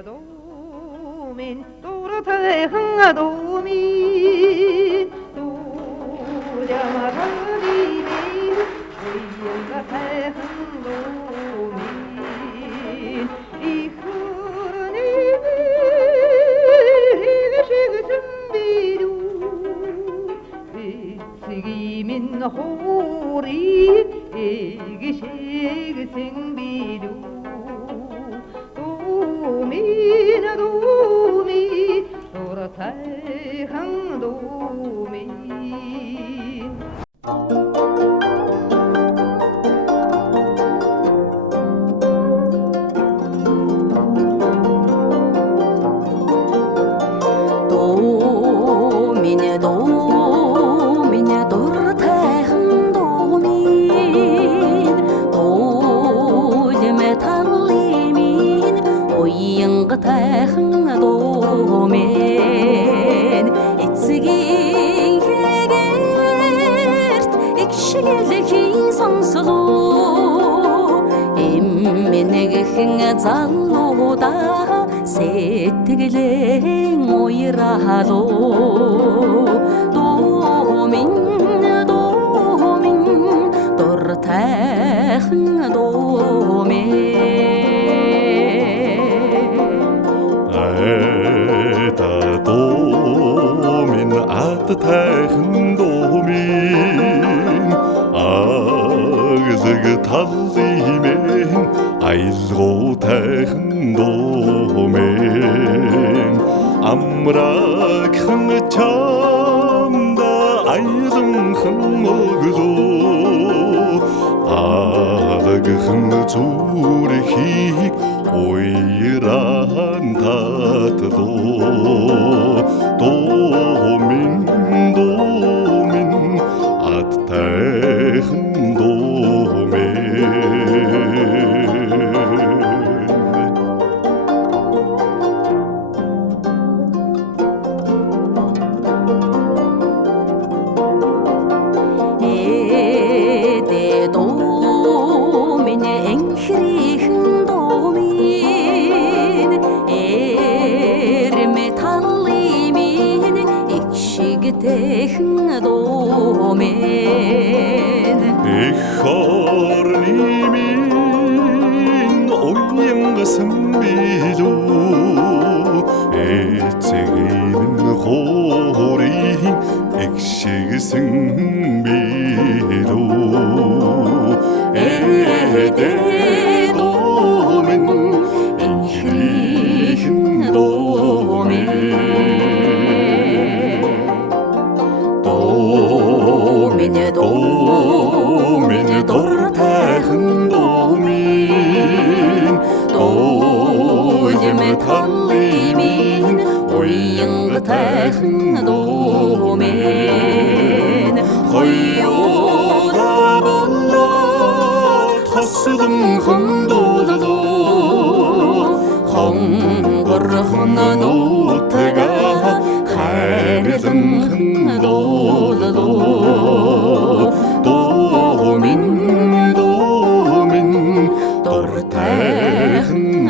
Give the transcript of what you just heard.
도민 또르타의 도민 도자마사리미 오이연가타의 도민 이흐르니미 리게시그슴비루 위스기민 호리 이게시그슴비루 도민 도라타이항 도민 Тайхан домен эцгийн хэгэрт эгшгэлхийн сонсолоо эммэнэгхэн заллуудаа сэтгэлэн уйраалоо домен дуртайхан домен 도민 아뜻한 도민 아그즈그 탈리멘 아일고 태큰 도민 암락 큰 참다 아이름 큰 먹으로 아그 큰 주리히 오이란 다트도 도민 아트한 도민 대흥 도멘 이허르니민 오양가 선비도 애찍이는 호리 액식 승비도 에데도멘 인히리흥 도멘 도민 도르타큰 도민 도임에 탈리민 오이영가타큰 도민 허이오다볼라 타스등 흔도다도 헝거르흔나 노태가 하르등 흔도다도 도민 도르타큰